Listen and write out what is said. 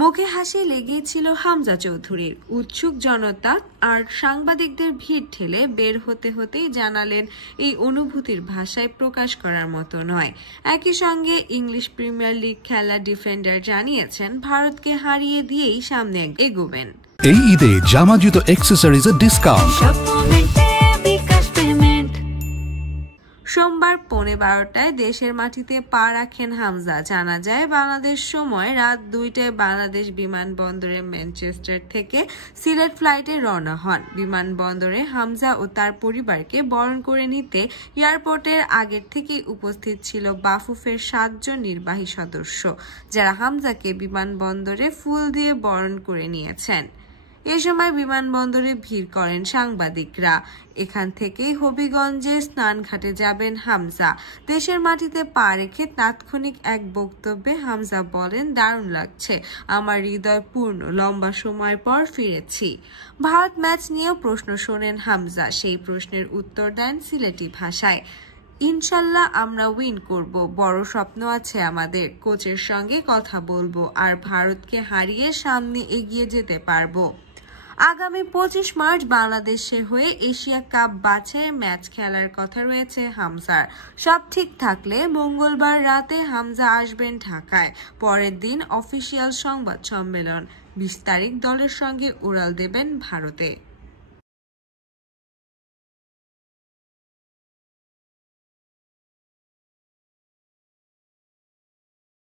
মুখে হাসি লেগেই ছিল হামজা চৌধুরীর। উৎসুক জনতা আর সাংবাদিকদের ভিড় ঠেলে বের হতে হতেই জানালেন এই অনুভূতির ভাষায় প্রকাশ করার মতো নয়। একই সঙ্গে ইংলিশ প্রিমিয়ার লিগ খেলা ডিফেন্ডার জানিয়েছেন ভারতকে হারিয়ে দিয়েই সামনে এগোবেন। এই ঈদে জামা জুতো অ্যাকসেসরিজের ডিসকাউন্ট। সোমবার 12:15 দেশের মাটিতে পা রাখেন হামজা। জানা যায় বাংলাদেশ সময় রাত 2টায় বাংলাদেশ বিমানবন্দরে ম্যানচেস্টার থেকে সিলেট ফ্লাইটে রওনা হন। বিমানবন্দরে হামজা ও তার পরিবারকে বরণ করে নিতে এয়ারপোর্টের আগের থেকেই উপস্থিত ছিল বাফুফের 7 জন নির্বাহী সদস্য, যারা হামজাকে বিমানবন্দরে ফুল দিয়ে বরণ করে নিয়েছেন। এ সময় বিমানবন্দরে ভিড় করেন সাংবাদিকরা। এখান থেকেই হবিগঞ্জে স্নানঘাটে যাবেন হামজা। দেশের মাটিতে পা রেখে তাৎক্ষণিক এক বক্তব্যে হামজা বলেন, দারুণ লাগছে, আমার হৃদয় পূর্ণ, লম্বা সময় পর ফিরেছি। ভারত ম্যাচ নিয়েও প্রশ্ন শোনেন হামজা। সেই প্রশ্নের উত্তর দেন সিলেটি ভাষায়, ইনশাল্লাহ আমরা উইন করব, বড় স্বপ্ন আছে আমাদের, কোচের সঙ্গে কথা বলবো আর ভারতকে হারিয়ে সামনে এগিয়ে যেতে পারবো। আগামী 25 মার্চ বাংলাদেশের হয়ে এশিয়া কাপ বাছাইয়ের ম্যাচ খেলার কথা রয়েছে হামজার। সব ঠিক থাকলে মঙ্গলবার রাতে হামজা আসবেন ঢাকায়। পরের দিন অফিসিয়াল সংবাদ সম্মেলন। 20 তারিখ দলের সঙ্গে উড়াল দেবেন ভারতে।